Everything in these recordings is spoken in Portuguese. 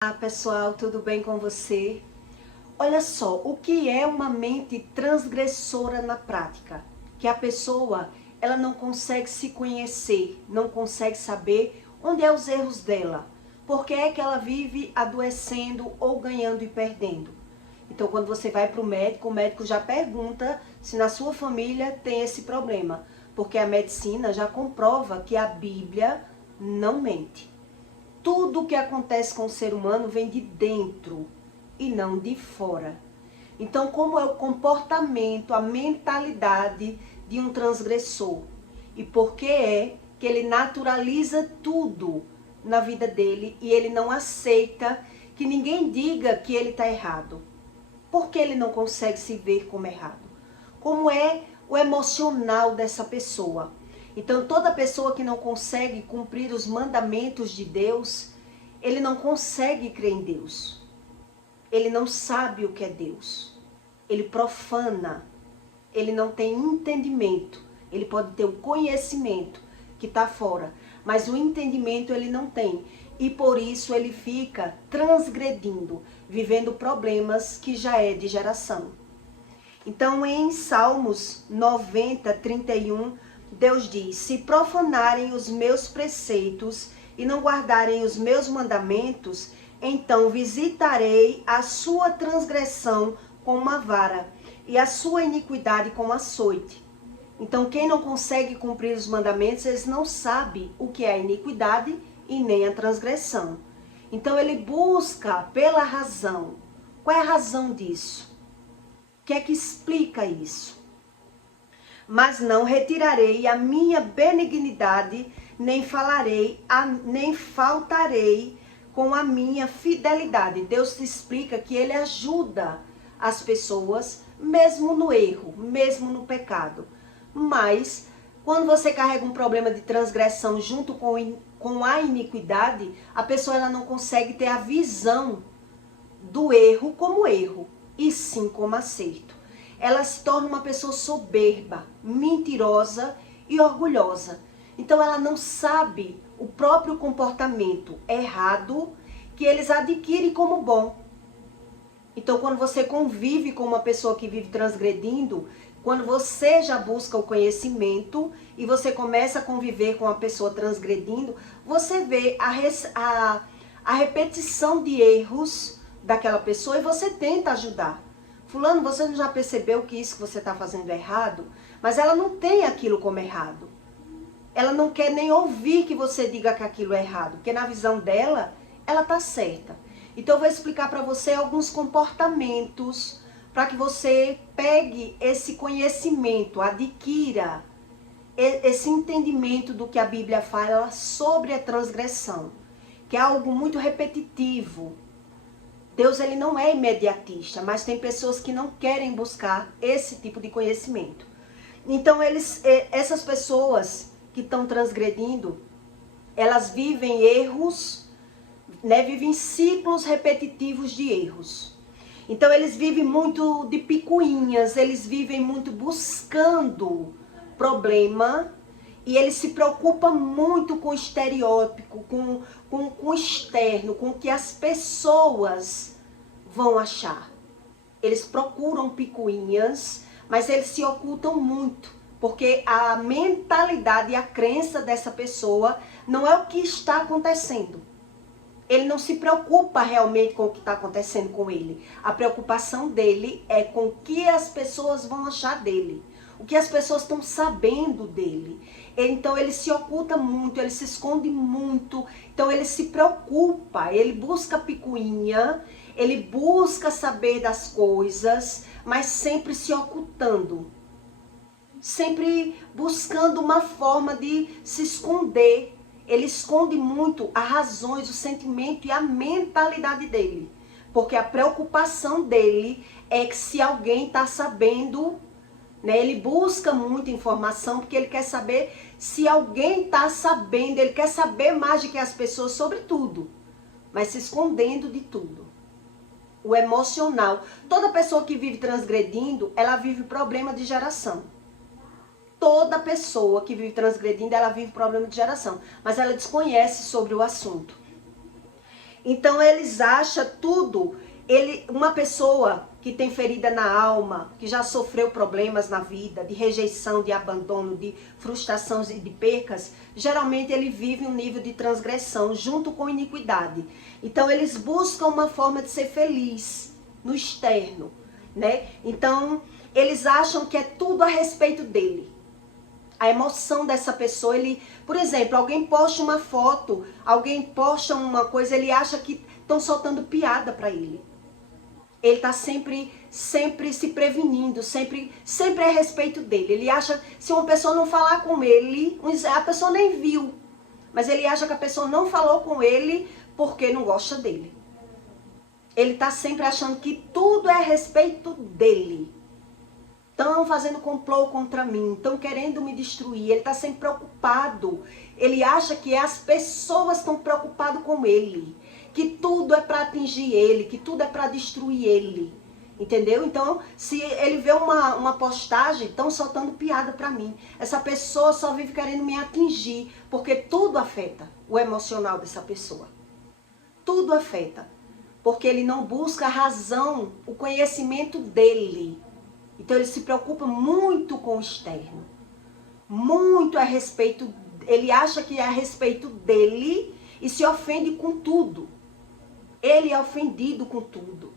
Olá pessoal, tudo bem com você? Olha só, o que é uma mente transgressora na prática? Que a pessoa, ela não consegue se conhecer, não consegue saber onde é os erros dela. Por que é que ela vive adoecendo ou ganhando e perdendo? Então quando você vai para o médico já pergunta se na sua família tem esse problema. Porque a medicina já comprova que a Bíblia não mente. Tudo o que acontece com o ser humano vem de dentro e não de fora. Então, como é o comportamento, a mentalidade de um transgressor? E por que é que ele naturaliza tudo na vida dele e ele não aceita que ninguém diga que ele está errado? Por que ele não consegue se ver como errado? Como é o emocional dessa pessoa? Então, toda pessoa que não consegue cumprir os mandamentos de Deus, ele não consegue crer em Deus. Ele não sabe o que é Deus. Ele profana. Ele não tem entendimento. Ele pode ter o conhecimento que está fora, mas o entendimento ele não tem. E por isso ele fica transgredindo, vivendo problemas que já é de geração. Então, em Salmos 90, 31, Deus diz: se profanarem os meus preceitos e não guardarem os meus mandamentos, então visitarei a sua transgressão com uma vara e a sua iniquidade com açoite. Então, quem não consegue cumprir os mandamentos, eles não sabem o que é a iniquidade e nem a transgressão. Então, ele busca pela razão. Qual é a razão disso? O que é que explica isso? Mas não retirarei a minha benignidade, nem faltarei com a minha fidelidade. Deus te explica que Ele ajuda as pessoas, mesmo no erro, mesmo no pecado. Mas, quando você carrega um problema de transgressão junto com a iniquidade, a pessoa ela não consegue ter a visão do erro como erro, e sim como acerto. Ela se torna uma pessoa soberba, mentirosa e orgulhosa. Então ela não sabe o próprio comportamento errado que eles adquirem como bom. Então quando você convive com uma pessoa que vive transgredindo, quando você já busca o conhecimento e você começa a conviver com a pessoa transgredindo, você vê a repetição de erros daquela pessoa e você tenta ajudar. Fulano, você não já percebeu que isso que você está fazendo é errado? Mas ela não tem aquilo como errado. Ela não quer nem ouvir que você diga que aquilo é errado, porque na visão dela, ela está certa. Então eu vou explicar para você alguns comportamentos para que você pegue esse conhecimento, adquira esse entendimento do que a Bíblia fala sobre a transgressão, que é algo muito repetitivo. Deus ele não é imediatista, mas tem pessoas que não querem buscar esse tipo de conhecimento. Então essas pessoas que estão transgredindo, elas vivem erros, né, vivem ciclos repetitivos de erros. Então eles vivem muito de picuinhas, eles vivem muito buscando problema e eles se preocupam muito com o estereótipo, com o externo, com o que as pessoas vão achar. Eles procuram picuinhas, mas eles se ocultam muito, porque a mentalidade e a crença dessa pessoa não é o que está acontecendo. Ele não se preocupa realmente com o que está acontecendo com ele. A preocupação dele é com o que as pessoas vão achar dele. O que as pessoas estão sabendo dele. Então ele se oculta muito, ele se esconde muito. Então ele se preocupa, ele busca picuinha, ele busca saber das coisas, mas sempre se ocultando. Sempre buscando uma forma de se esconder. Ele esconde muito as razões, o sentimento e a mentalidade dele. Porque a preocupação dele é que se alguém está sabendo, né, ele busca muita informação porque ele quer saber se alguém está sabendo, ele quer saber mais do que as pessoas sobre tudo, mas se escondendo de tudo. O emocional, toda pessoa que vive transgredindo, ela vive problema de geração. Toda pessoa que vive transgredindo, ela vive problema de geração, mas ela desconhece sobre o assunto. Então eles acham tudo. Uma pessoa que tem ferida na alma, que já sofreu problemas na vida, de rejeição, de abandono, de frustrações e de percas, geralmente ele vive um nível de transgressão junto com iniquidade. Então eles buscam uma forma de ser feliz no externo, né? Então eles acham que é tudo a respeito dele. A emoção dessa pessoa, por exemplo, alguém posta uma foto, alguém posta uma coisa, ele acha que estão soltando piada para ele. Ele está sempre se prevenindo, sempre é a respeito dele. Ele acha, se uma pessoa não falar com ele, a pessoa nem viu, mas ele acha que a pessoa não falou com ele porque não gosta dele. Ele está sempre achando que tudo é a respeito dele. Estão fazendo complô contra mim, estão querendo me destruir. Ele está sempre preocupado. Ele acha que as pessoas estão preocupadas com ele. Que tudo é para atingir ele, que tudo é para destruir ele. Entendeu? Então, se ele vê uma postagem, estão soltando piada para mim. Essa pessoa só vive querendo me atingir, porque tudo afeta o emocional dessa pessoa. Tudo afeta. Porque ele não busca a razão, o conhecimento dele. Então ele se preocupa muito com o externo. Muito a respeito, ele acha que é a respeito dele e se ofende com tudo. Ele é ofendido com tudo.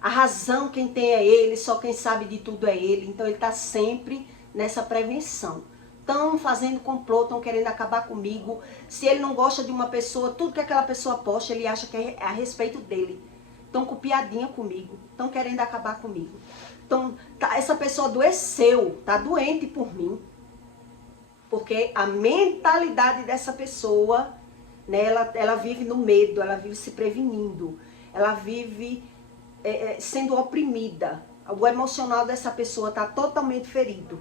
A razão quem tem é ele, só quem sabe de tudo é ele. Então ele está sempre nessa prevenção. Estão fazendo complô, estão querendo acabar comigo. Se ele não gosta de uma pessoa, tudo que aquela pessoa posta, ele acha que é a respeito dele. Estão com piadinha comigo, estão querendo acabar comigo. Então, essa pessoa adoeceu, está doente por mim. Porque a mentalidade dessa pessoa, né, ela vive no medo, ela vive se prevenindo. Ela vive sendo oprimida. O emocional dessa pessoa está totalmente ferido.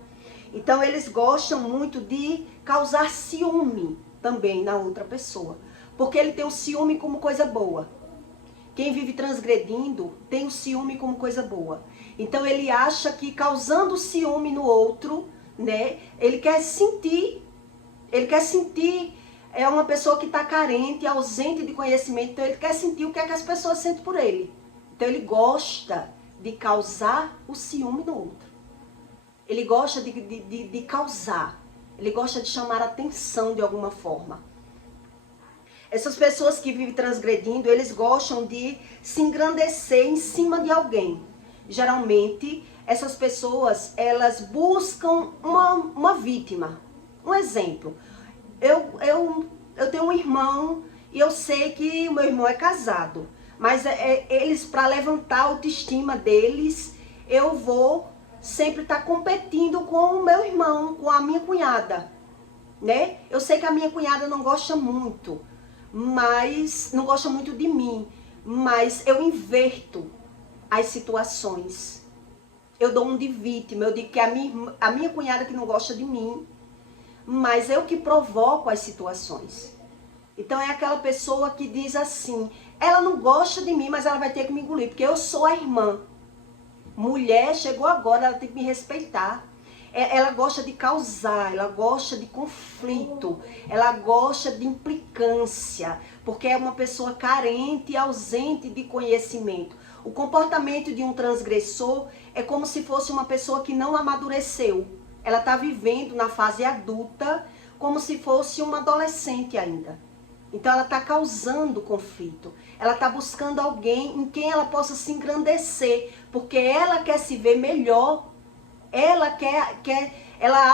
Então, eles gostam muito de causar ciúme também na outra pessoa. Porque ele tem o ciúme como coisa boa. Quem vive transgredindo tem o ciúme como coisa boa. Então ele acha que causando ciúme no outro, né, ele quer sentir, é uma pessoa que está carente, ausente de conhecimento, então ele quer sentir o que é que as pessoas sentem por ele. Então ele gosta de causar o ciúme no outro. Ele gosta de causar, ele gosta de chamar a atenção de alguma forma. Essas pessoas que vivem transgredindo, eles gostam de se engrandecer em cima de alguém. Geralmente, essas pessoas, elas buscam uma vítima. Um exemplo, eu tenho um irmão e eu sei que o meu irmão é casado. Mas eles, para levantar a autoestima deles, eu vou sempre estar competindo com o meu irmão, com a minha cunhada. Né? Eu sei que a minha cunhada não gosta muito. Mas não gosta muito de mim, mas eu inverto as situações. Eu dou um de vítima, eu digo que a minha cunhada que não gosta de mim, mas eu que provoco as situações. Então é aquela pessoa que diz assim, ela não gosta de mim, mas ela vai ter que me engolir, porque eu sou a irmã. Mulher chegou agora, ela tem que me respeitar. Ela gosta de causar, ela gosta de conflito, ela gosta de implicância, porque é uma pessoa carente e ausente de conhecimento. O comportamento de um transgressor é como se fosse uma pessoa que não amadureceu. Ela está vivendo na fase adulta como se fosse uma adolescente ainda. Então ela está causando conflito, ela está buscando alguém em quem ela possa se engrandecer, porque ela quer se ver melhor. Ela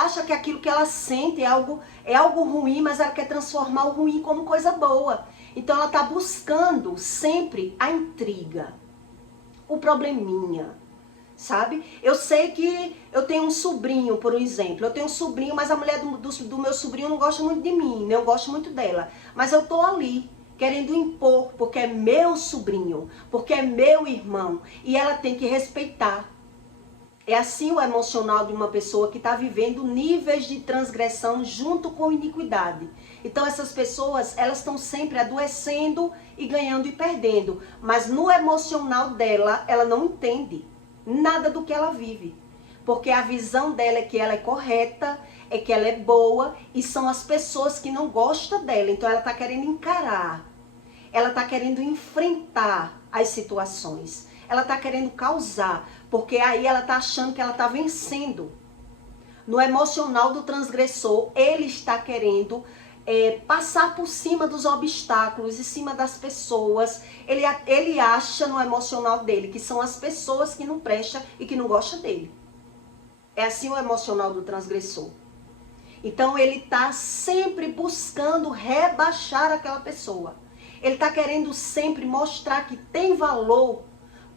acha que aquilo que ela sente é algo ruim, mas ela quer transformar o ruim como coisa boa. Então ela está buscando sempre a intriga, o probleminha, sabe? Eu sei que eu tenho um sobrinho, por exemplo. Eu tenho um sobrinho, mas a mulher do meu sobrinho não gosta muito de mim, né? Eu gosto muito dela. Mas eu tô ali, querendo impor, porque é meu sobrinho, porque é meu irmão. E ela tem que respeitar. É assim o emocional de uma pessoa que está vivendo níveis de transgressão junto com iniquidade. Então essas pessoas, elas estão sempre adoecendo e ganhando e perdendo. Mas no emocional dela, ela não entende nada do que ela vive. Porque a visão dela é que ela é correta, é que ela é boa, e são as pessoas que não gostam dela. Então ela está querendo encarar. ela está querendo enfrentar as situações. Ela está querendo causar, porque aí ela está achando que ela está vencendo. No emocional do transgressor, ele está querendo passar por cima dos obstáculos, em cima das pessoas. Ele acha no emocional dele que são as pessoas que não prestam e que não gostam dele. É assim o emocional do transgressor. Então ele está sempre buscando rebaixar aquela pessoa. Ele está querendo sempre mostrar que tem valor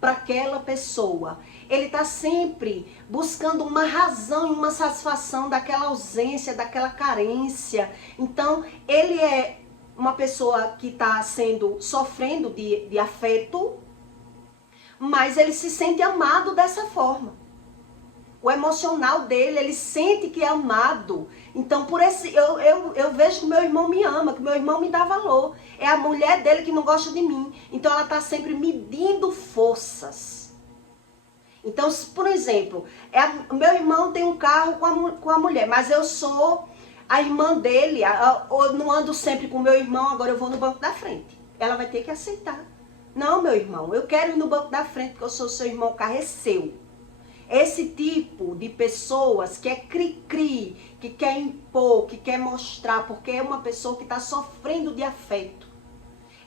para aquela pessoa. Ele está sempre buscando uma razão e uma satisfação daquela ausência, daquela carência. Então, ele é uma pessoa que está sofrendo de afeto, mas ele se sente amado dessa forma. O emocional dele, ele sente que é amado. Então, por esse, eu vejo que meu irmão me ama, que meu irmão me dá valor. É a mulher dele que não gosta de mim. Então, ela está sempre medindo forças. Então, por exemplo, meu irmão tem um carro com a mulher, mas eu sou a irmã dele. Eu não ando sempre com meu irmão, agora eu vou no banco da frente. Ela vai ter que aceitar. Não, meu irmão, eu quero ir no banco da frente, porque eu sou seu irmão, o carro é seu. Esse tipo de pessoas que é cri-cri, que quer impor, que quer mostrar, porque é uma pessoa que está sofrendo de afeto.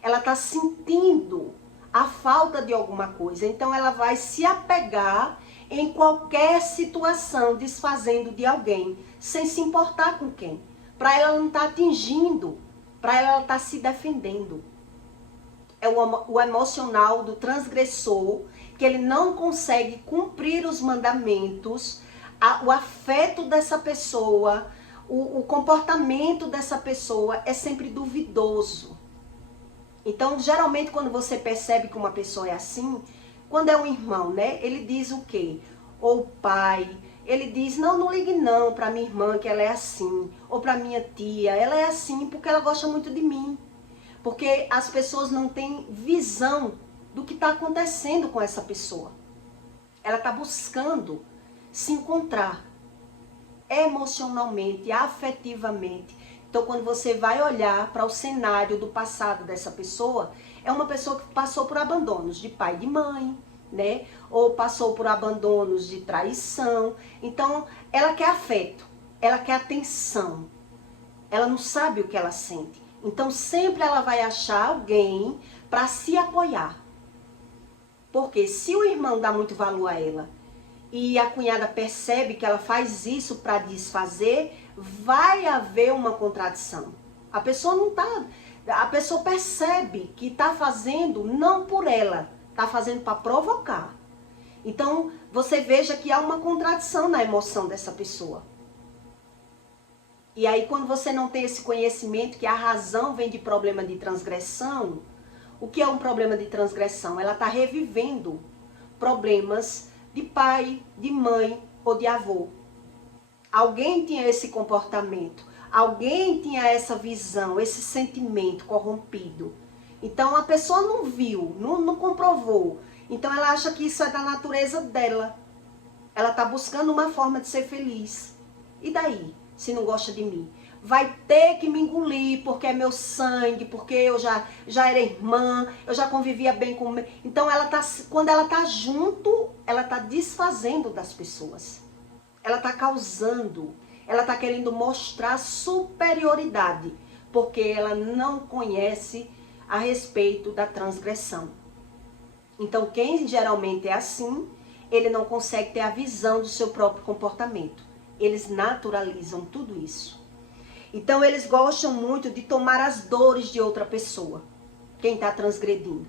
Ela está sentindo a falta de alguma coisa. Então ela vai se apegar em qualquer situação, desfazendo de alguém, sem se importar com quem. Para ela não estar atingindo, para ela estar se defendendo. É o emocional do transgressor, que ele não consegue cumprir os mandamentos, o afeto dessa pessoa, o comportamento dessa pessoa é sempre duvidoso. Então, geralmente, quando você percebe que uma pessoa é assim, quando é um irmão, né? Ele diz o quê? Ou o pai, ele diz, não ligue não para minha irmã que ela é assim. Ou para minha tia, ela é assim porque ela gosta muito de mim. Porque as pessoas não têm visão do que está acontecendo com essa pessoa. Ela está buscando se encontrar emocionalmente, afetivamente. Então, quando você vai olhar para o cenário do passado dessa pessoa, é uma pessoa que passou por abandonos de pai e de mãe, né? Ou passou por abandonos de traição. Então, ela quer afeto, ela quer atenção. Ela não sabe o que ela sente. Então, sempre ela vai achar alguém para se apoiar. Porque se o irmão dá muito valor a ela e a cunhada percebe que ela faz isso para desfazer, vai haver uma contradição. A pessoa não tá, a pessoa percebe que está fazendo não por ela, está fazendo para provocar. Então, você veja que há uma contradição na emoção dessa pessoa. E aí, quando você não tem esse conhecimento que a razão vem de problema de transgressão, o que é um problema de transgressão? Ela está revivendo problemas de pai, de mãe ou de avô. Alguém tinha esse comportamento, alguém tinha essa visão, esse sentimento corrompido. Então a pessoa não viu, não comprovou. Então ela acha que isso é da natureza dela. Ela está buscando uma forma de ser feliz. E daí, se não gosta de mim? Vai ter que me engolir, porque é meu sangue, porque eu já era irmã, eu já convivia bem com... Então, quando ela tá junto, ela tá desfazendo das pessoas. Ela tá causando, ela tá querendo mostrar superioridade, porque ela não conhece a respeito da transgressão. Então, quem geralmente é assim, ele não consegue ter a visão do seu próprio comportamento. Eles naturalizam tudo isso. Então, eles gostam muito de tomar as dores de outra pessoa, quem está transgredindo.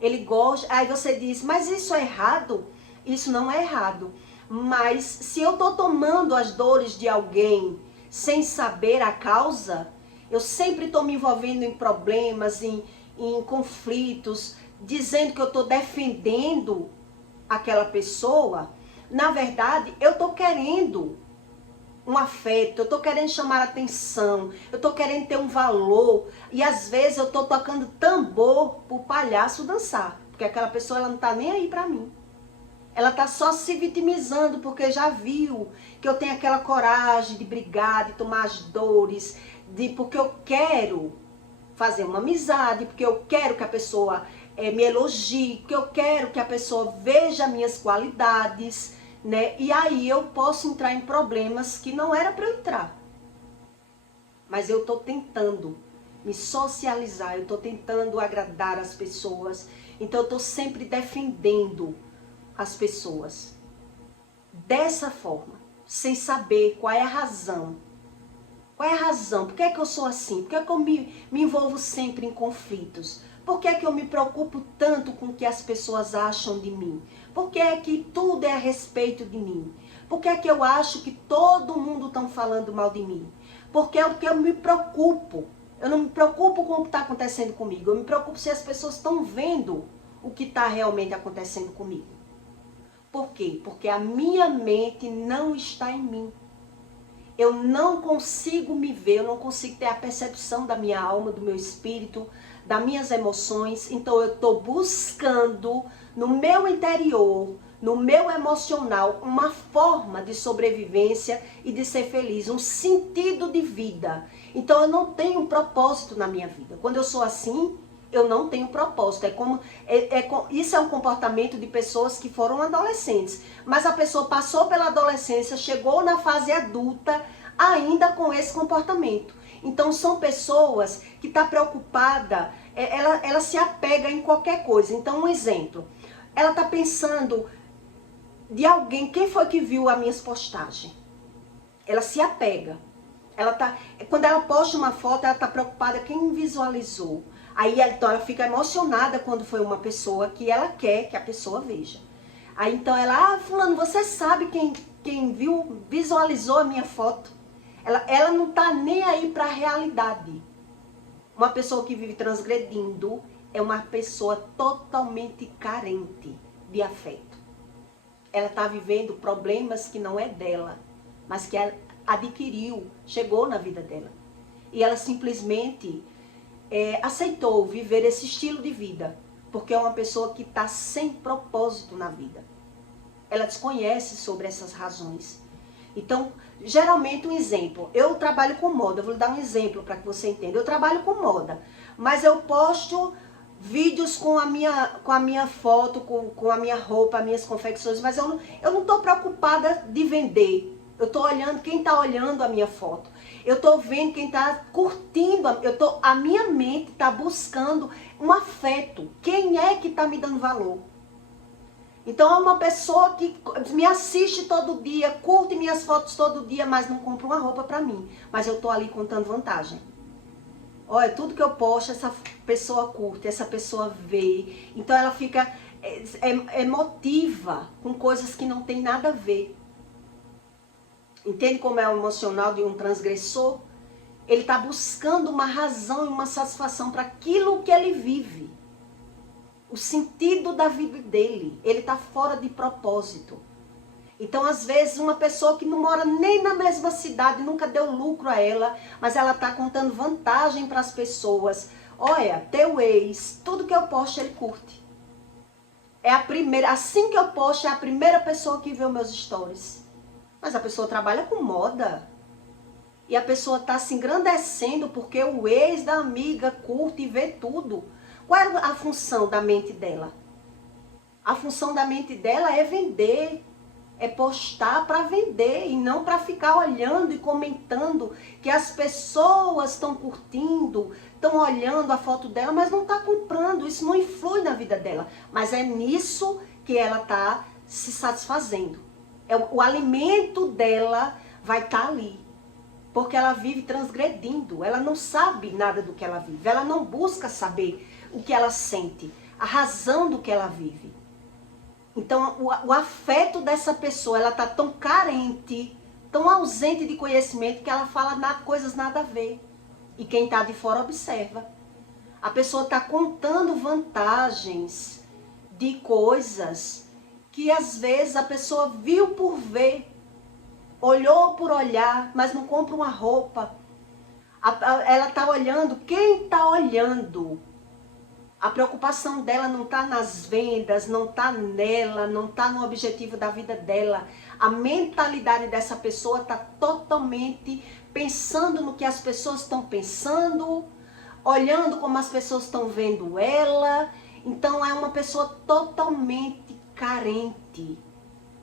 Ele gosta, aí você diz, mas isso é errado? Isso não é errado. Mas se eu estou tomando as dores de alguém sem saber a causa, eu sempre estou me envolvendo em problemas, em conflitos, dizendo que eu estou defendendo aquela pessoa, na verdade, eu estou querendo um afeto, eu estou querendo chamar atenção, eu estou querendo ter um valor, e às vezes eu estou tocando tambor para o palhaço dançar, porque aquela pessoa ela não está nem aí para mim. Ela está só se vitimizando porque já viu que eu tenho aquela coragem de brigar, de tomar as dores, porque eu quero fazer uma amizade, porque eu quero que a pessoa me elogie, porque eu quero que a pessoa veja minhas qualidades, né? E aí eu posso entrar em problemas que não era para eu entrar. Mas eu estou tentando me socializar, eu estou tentando agradar as pessoas. Então eu estou sempre defendendo as pessoas. Dessa forma, sem saber qual é a razão. Qual é a razão? Por que é que eu sou assim? Por que é que eu me envolvo sempre em conflitos? Por que é que eu me preocupo tanto com o que as pessoas acham de mim? Por que é que tudo é a respeito de mim? Por que é que eu acho que todo mundo está falando mal de mim? Porque é o que eu me preocupo. Eu não me preocupo com o que está acontecendo comigo. Eu me preocupo se as pessoas estão vendo o que está realmente acontecendo comigo. Por quê? Porque a minha mente não está em mim. Eu não consigo me ver, eu não consigo ter a percepção da minha alma, do meu espírito, das minhas emoções. Então eu estou buscando no meu interior, no meu emocional, uma forma de sobrevivência e de ser feliz, um sentido de vida. Então eu não tenho um propósito na minha vida. Quando eu sou assim, eu não tenho propósito. Isso é um comportamento de pessoas que foram adolescentes. Mas a pessoa passou pela adolescência, chegou na fase adulta, ainda com esse comportamento. Então são pessoas que estão preocupadas, ela se apega em qualquer coisa. Então um exemplo, ela está pensando de alguém, quem foi que viu as minhas postagens? Ela se apega. Quando ela posta uma foto, ela está preocupada quem visualizou. Aí então ela fica emocionada quando foi uma pessoa que ela quer que a pessoa veja. Aí então ela, fulano, você sabe quem viu, visualizou a minha foto? Ela não está nem aí para a realidade. Uma pessoa que vive transgredindo é uma pessoa totalmente carente de afeto. Ela está vivendo problemas que não é dela, mas que ela adquiriu, chegou na vida dela. E ela simplesmente aceitou viver esse estilo de vida, porque é uma pessoa que está sem propósito na vida. Ela desconhece sobre essas razões. Então, geralmente um exemplo, eu trabalho com moda, eu vou lhe dar um exemplo para que você entenda. Eu trabalho com moda, mas eu posto vídeos com a minha foto, com a minha roupa, as minhas confecções, mas eu não estou preocupada de vender. Eu estou olhando quem está olhando a minha foto. Eu estou vendo quem está curtindo. A minha mente está buscando um afeto. Quem é que está me dando valor? Então é uma pessoa que me assiste todo dia, curte minhas fotos todo dia, mas não compra uma roupa para mim. Mas eu estou ali contando vantagem. Olha, tudo que eu posto, essa pessoa curte, essa pessoa vê. Então ela fica emotiva com coisas que não tem nada a ver. Entende como é o emocional de um transgressor? Ele está buscando uma razão e uma satisfação para aquilo que ele vive. O sentido da vida dele. Ele está fora de propósito. Então, às vezes, uma pessoa que não mora nem na mesma cidade, nunca deu lucro a ela, mas ela está contando vantagem para as pessoas. Olha, teu ex, tudo que eu posto ele curte. É a primeira, assim que eu posto, é a primeira pessoa que vê os meus stories. Mas a pessoa trabalha com moda. E a pessoa está se engrandecendo porque o ex da amiga curte e vê tudo. Qual é a função da mente dela? A função da mente dela é vender. É postar para vender e não para ficar olhando e comentando que as pessoas estão curtindo, estão olhando a foto dela, mas não está comprando. Isso não influi na vida dela. Mas é nisso que ela está se satisfazendo. O alimento dela vai estar ali. Porque ela vive transgredindo. Ela não sabe nada do que ela vive. Ela não busca saber o que ela sente, a razão do que ela vive. Então, o afeto dessa pessoa, ela está tão carente, tão ausente de conhecimento, que ela fala coisas nada a ver. E quem está de fora observa. A pessoa está contando vantagens de coisas que às vezes a pessoa viu por ver, olhou por olhar, mas não compra uma roupa. Ela está olhando, quem está olhando? A preocupação dela não está nas vendas, não está nela, não está no objetivo da vida dela. A mentalidade dessa pessoa está totalmente pensando no que as pessoas estão pensando, olhando como as pessoas estão vendo ela. Então é uma pessoa totalmente carente.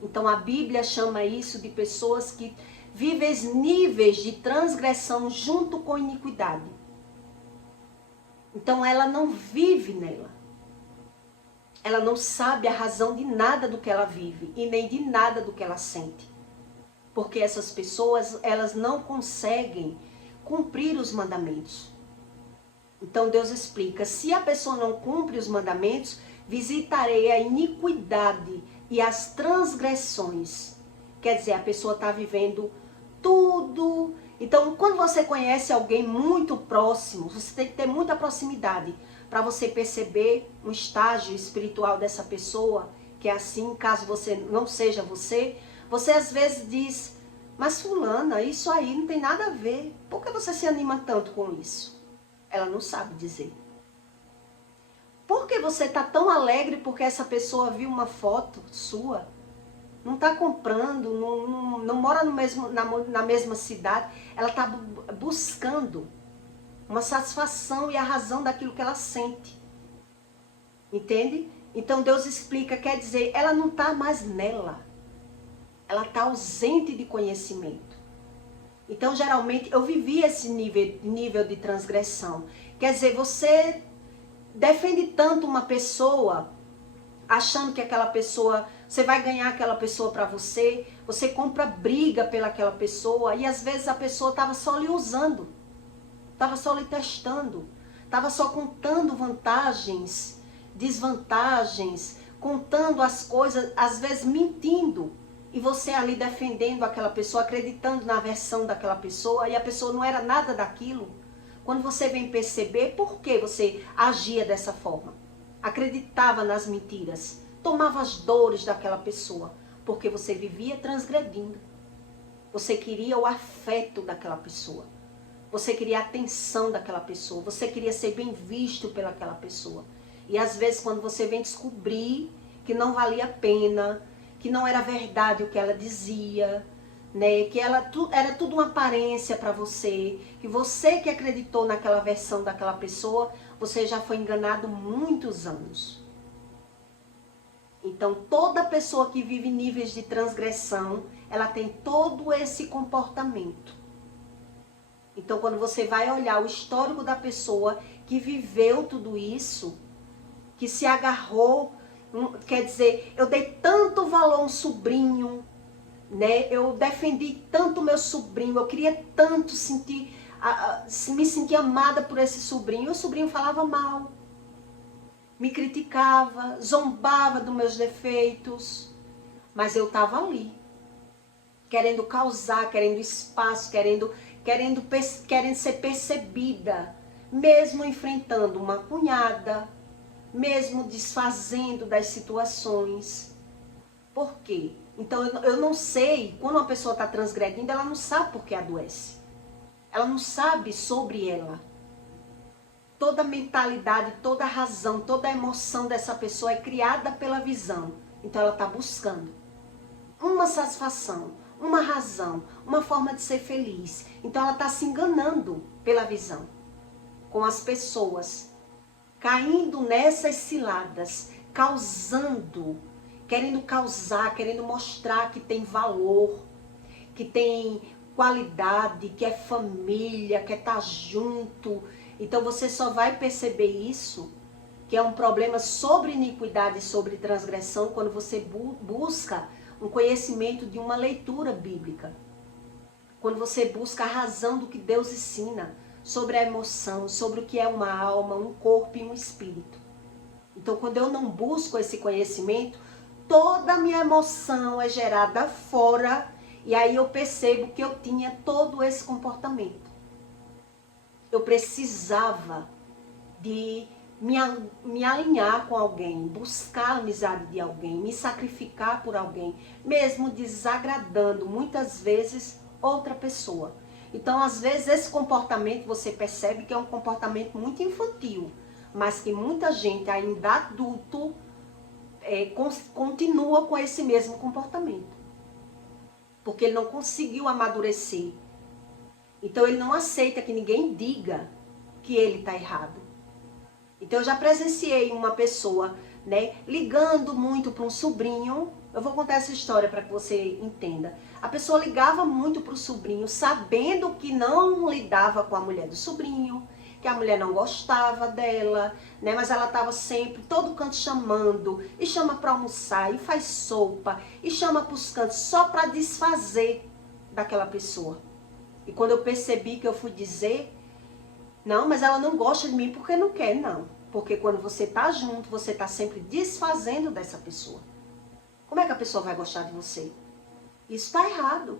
Então a Bíblia chama isso de pessoas que vivem níveis de transgressão junto com iniquidade. Então ela não vive nela. Ela não sabe a razão de nada do que ela vive e nem de nada do que ela sente. Porque essas pessoas, elas não conseguem cumprir os mandamentos. Então Deus explica, se a pessoa não cumpre os mandamentos, visitarei a iniquidade e as transgressões. Quer dizer, a pessoa está vivendo tudo. Então, quando você conhece alguém muito próximo, você tem que ter muita proximidade para você perceber um estágio espiritual dessa pessoa, que é assim, caso você não seja você às vezes diz, mas fulana, isso aí não tem nada a ver. Por que você se anima tanto com isso? Ela não sabe dizer. Por que você está tão alegre porque essa pessoa viu uma foto sua? Não está comprando, não mora no mesmo, na mesma cidade. Ela está buscando uma satisfação e a razão daquilo que ela sente. Entende? Então Deus explica, quer dizer, ela não está mais nela. Ela está ausente de conhecimento. Então, geralmente, eu vivi esse nível de transgressão. Quer dizer, você defende tanto uma pessoa, achando que aquela pessoa, você vai ganhar aquela pessoa para você, você compra briga pelaquela pessoa, e às vezes a pessoa estava só lhe usando, estava só lhe testando, estava só contando vantagens, desvantagens, contando as coisas, às vezes mentindo. E você ali defendendo aquela pessoa, acreditando na versão daquela pessoa, e a pessoa não era nada daquilo. Quando você vem perceber por que você agia dessa forma, acreditava nas mentiras, tomava as dores daquela pessoa, porque você vivia transgredindo. Você queria o afeto daquela pessoa, você queria a atenção daquela pessoa, você queria ser bem visto pelaquela pessoa. E às vezes quando você vem descobrir que não valia a pena, que não era verdade o que ela dizia, né? Que ela era tudo uma aparência para você, que você que acreditou naquela versão daquela pessoa, você já foi enganado muitos anos. Então, toda pessoa que vive níveis de transgressão, ela tem todo esse comportamento. Então, quando você vai olhar o histórico da pessoa que viveu tudo isso, que se agarrou, quer dizer, eu dei tanto valor a um sobrinho, né? Eu defendi tanto meu sobrinho, eu queria tanto me sentir amada por esse sobrinho. E o sobrinho falava mal, me criticava, zombava dos meus defeitos, mas eu estava ali, querendo causar, querendo espaço, querendo ser percebida, mesmo enfrentando uma cunhada, mesmo desfazendo das situações. Por quê? Então eu não sei, quando uma pessoa está transgredindo, ela não sabe por que adoece. Ela não sabe sobre ela. Toda a mentalidade, toda a razão, toda a emoção dessa pessoa é criada pela visão. Então ela está buscando uma satisfação, uma razão, uma forma de ser feliz. Então ela está se enganando pela visão com as pessoas, caindo nessas ciladas, querendo causar, querendo mostrar que tem valor, que tem qualidade, que é família, que é estar junto. Então você só vai perceber isso, que é um problema sobre iniquidade, sobre transgressão, quando você busca um conhecimento de uma leitura bíblica. Quando você busca a razão do que Deus ensina sobre a emoção, sobre o que é uma alma, um corpo e um espírito. Então, quando eu não busco esse conhecimento, toda a minha emoção é gerada fora, e aí eu percebo que eu tinha todo esse comportamento. Eu precisava de me alinhar com alguém, buscar a amizade de alguém, me sacrificar por alguém, mesmo desagradando muitas vezes outra pessoa. Então, às vezes, esse comportamento você percebe que é um comportamento muito infantil, mas que muita gente ainda adulto continua com esse mesmo comportamento. Porque ele não conseguiu amadurecer. Então, ele não aceita que ninguém diga que ele está errado. Então eu já presenciei uma pessoa, né, ligando muito para um sobrinho. Eu vou contar essa história para que você entenda. A pessoa ligava muito para o sobrinho, sabendo que não lidava com a mulher do sobrinho, que a mulher não gostava dela, né? Mas ela estava sempre, todo canto chamando, e chama para almoçar, e faz sopa, e chama para os cantos, só para desfazer daquela pessoa. E quando eu percebi que eu fui dizer, não, mas ela não gosta de mim porque não quer, não. Porque quando você está junto, você está sempre desfazendo dessa pessoa. Como é que a pessoa vai gostar de você? Isso está errado.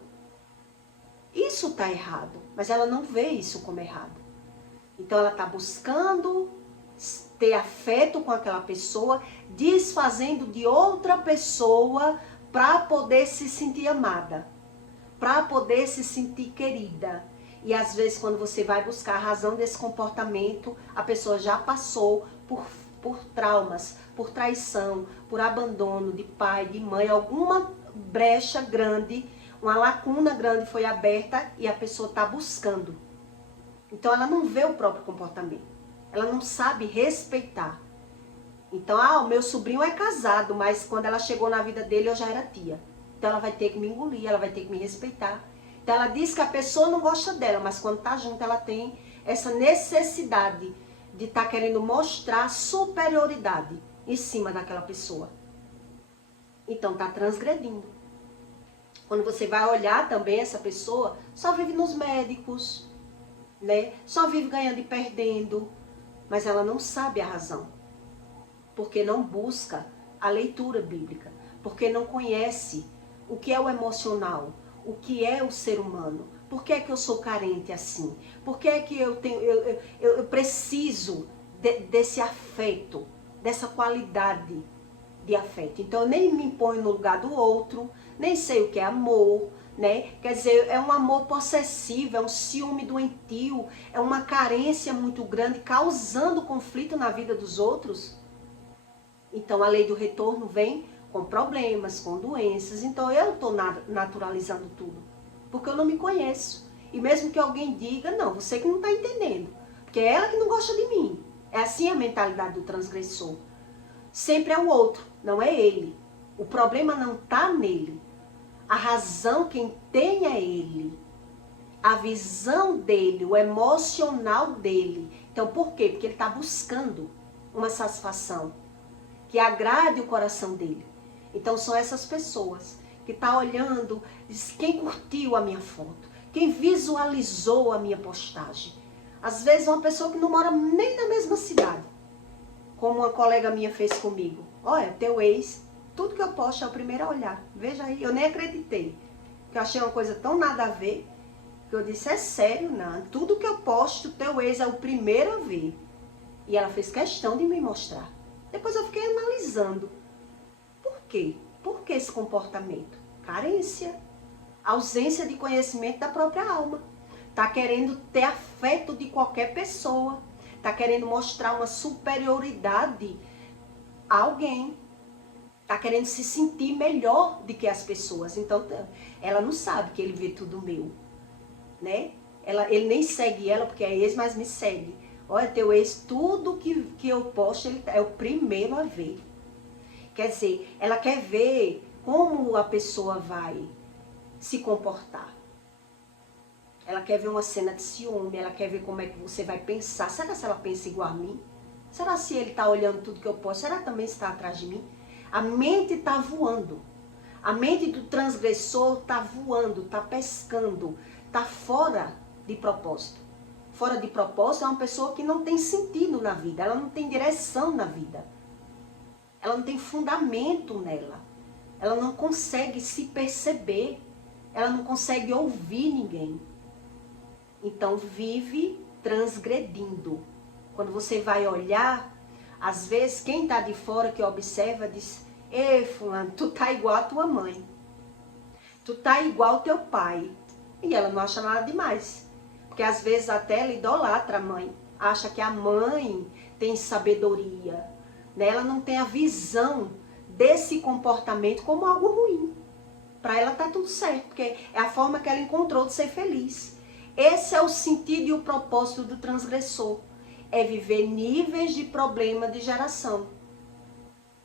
Isso está errado. Mas ela não vê isso como errado. Então ela está buscando ter afeto com aquela pessoa, desfazendo de outra pessoa para poder se sentir amada, para poder se sentir querida. E às vezes quando você vai buscar a razão desse comportamento, a pessoa já passou por traumas, por traição, por abandono de pai, de mãe, alguma brecha grande, uma lacuna grande foi aberta e a pessoa está buscando. Então ela não vê o próprio comportamento, ela não sabe respeitar. Então, o meu sobrinho é casado, mas quando ela chegou na vida dele eu já era tia. Então ela vai ter que me engolir, ela vai ter que me respeitar. Então ela diz que a pessoa não gosta dela, mas quando está junto ela tem essa necessidade de estar querendo mostrar superioridade em cima daquela pessoa. Então está transgredindo. Quando você vai olhar também essa pessoa, só vive nos médicos, né? Só vive ganhando e perdendo, mas ela não sabe a razão. Porque não busca a leitura bíblica, porque não conhece o que é o emocional, o que é o ser humano. Por que é que eu sou carente assim? Por que é que eu preciso desse afeto, dessa qualidade de afeto? Então eu nem me ponho no lugar do outro, nem sei o que é amor, né? Quer dizer, é um amor possessivo, é um ciúme doentio, é uma carência muito grande, causando conflito na vida dos outros. Então a lei do retorno vem com problemas, com doenças. Então eu estou naturalizando tudo, porque eu não me conheço. E mesmo que alguém diga, não, você que não está entendendo, porque é ela que não gosta de mim. É assim a mentalidade do transgressor. Sempre é o outro, não é ele. O problema não está nele. A razão quem tem é ele. A visão dele, o emocional dele. Então por quê? Porque ele está buscando uma satisfação que agrade o coração dele. Então são essas pessoas que estão olhando, diz, quem curtiu a minha foto, quem visualizou a minha postagem. Às vezes uma pessoa que não mora nem na mesma cidade, como uma colega minha fez comigo. Olha, teu ex, tudo que eu posto é o primeiro a olhar. Veja aí, eu nem acreditei. Que eu achei uma coisa tão nada a ver, que eu disse, é sério, não. Tudo que eu posto, teu ex é o primeiro a ver. E ela fez questão de me mostrar. Depois eu fiquei analisando. Por quê? Por que esse comportamento? Carência. Ausência de conhecimento da própria alma. Está querendo ter afeto de qualquer pessoa. Está querendo mostrar uma superioridade a alguém. Está querendo se sentir melhor do que as pessoas. Então, ela não sabe que ele vê tudo meu. Né? Ele nem segue ela porque é ex, mas me segue. Olha, teu ex, tudo que eu posto, ele é o primeiro a ver. Quer dizer, ela quer ver como a pessoa vai se comportar. Ela quer ver uma cena de ciúme, ela quer ver como é que você vai pensar. Será se ela pensa igual a mim? Será se ele está olhando tudo que eu posto? Será que também está atrás de mim? A mente está voando. A mente do transgressor está voando, está pescando, está fora de propósito. Fora de propósito é uma pessoa que não tem sentido na vida, ela não tem direção na vida. Ela não tem fundamento nela. Ela não consegue se perceber. Ela não consegue ouvir ninguém. Então vive transgredindo. Quando você vai olhar, às vezes quem está de fora que observa diz, ei fulano, tu tá igual a tua mãe. Tu tá igual ao teu pai. E ela não acha nada demais. Porque às vezes até ela idolatra a mãe. Acha que a mãe tem sabedoria. Né? Ela não tem a visão desse comportamento como algo ruim. Para ela tá tudo certo. Porque é a forma que ela encontrou de ser feliz. Esse é o sentido e o propósito do transgressor. é viver níveis de problema de geração.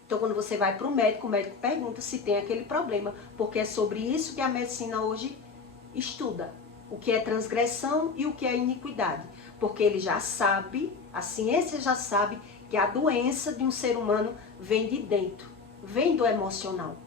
Então, quando você vai para o médico pergunta se tem aquele problema, porque é sobre isso que a medicina hoje estuda. O que é transgressão e o que é iniquidade. Porque ele já sabe, a ciência já sabe, que a doença de um ser humano vem de dentro, vem do emocional.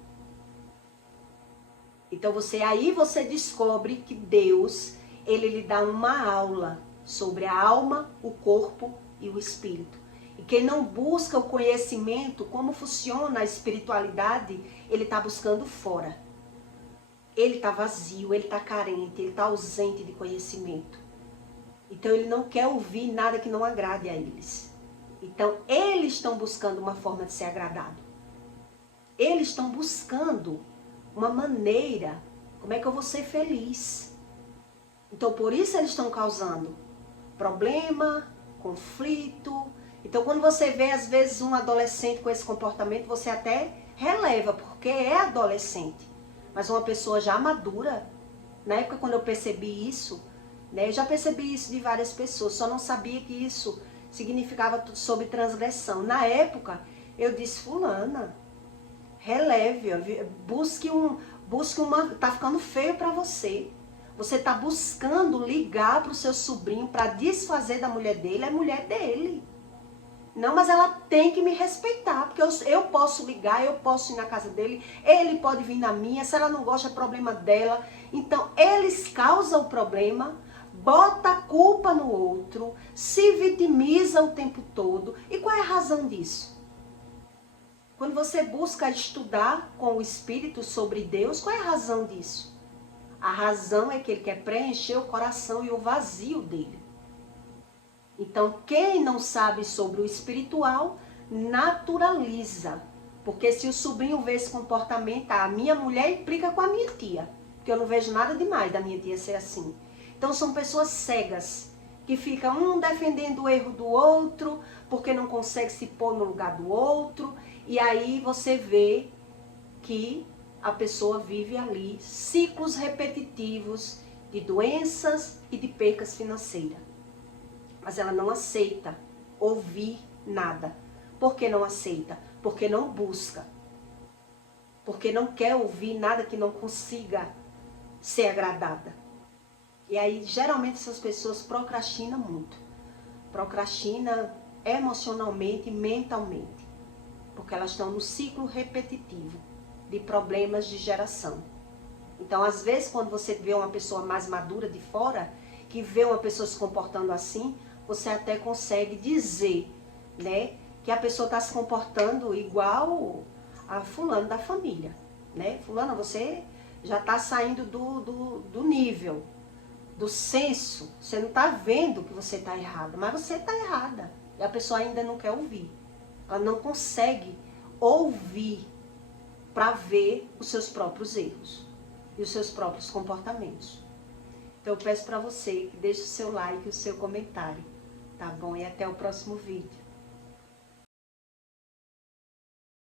Então, aí você descobre que Deus, ele lhe dá uma aula sobre a alma, o corpo e o espírito. E quem não busca o conhecimento, como funciona a espiritualidade, ele está buscando fora. Ele está vazio, ele está carente, ele está ausente de conhecimento. Então ele não quer ouvir nada que não agrade a eles. Então eles estão buscando uma forma de ser agradado. Eles estão buscando uma maneira, como é que eu vou ser feliz? Então por isso eles estão causando problema, conflito. Então quando você vê às vezes um adolescente com esse comportamento, você até releva, porque é adolescente. Mas uma pessoa já madura, na época quando eu percebi isso, né, eu já percebi isso de várias pessoas, só não sabia que isso significava tudo sobre transgressão. Na época, eu disse, fulana, releve, busque uma, tá ficando feio para você. Você tá buscando ligar pro seu sobrinho para desfazer da mulher dele, é mulher dele. Não, mas ela tem que me respeitar, porque eu posso ligar, eu posso ir na casa dele, ele pode vir na minha, se ela não gosta é problema dela. Então, eles causam o problema, bota a culpa no outro, se vitimiza o tempo todo. E qual é a razão disso? Quando você busca estudar com o Espírito sobre Deus, qual é a razão disso? A razão é que ele quer preencher o coração e o vazio dele. Então, quem não sabe sobre o espiritual, naturaliza. Porque se o sobrinho vê esse comportamento, a minha mulher implica com a minha tia. Porque eu não vejo nada demais da minha tia ser assim. Então, são pessoas cegas, que ficam um defendendo o erro do outro, porque não consegue se pôr no lugar do outro. E aí você vê que a pessoa vive ali ciclos repetitivos de doenças e de percas financeiras. Mas ela não aceita ouvir nada. Por que não aceita? Porque não busca. Porque não quer ouvir nada que não consiga ser agradada. E aí, geralmente, essas pessoas procrastinam muito. Procrastinam emocionalmente e mentalmente. Porque elas estão no ciclo repetitivo de problemas de geração. Então, às vezes, quando você vê uma pessoa mais madura de fora, que vê uma pessoa se comportando assim, você até consegue dizer, né, que a pessoa está se comportando igual a fulano da família, né? Fulana, você já está saindo do nível, do senso, você não está vendo que você está errada, mas você está errada. E a pessoa ainda não quer ouvir. Ela não consegue ouvir para ver os seus próprios erros e os seus próprios comportamentos. Então eu peço para você que deixe o seu like e o seu comentário, tá bom? E até o próximo vídeo.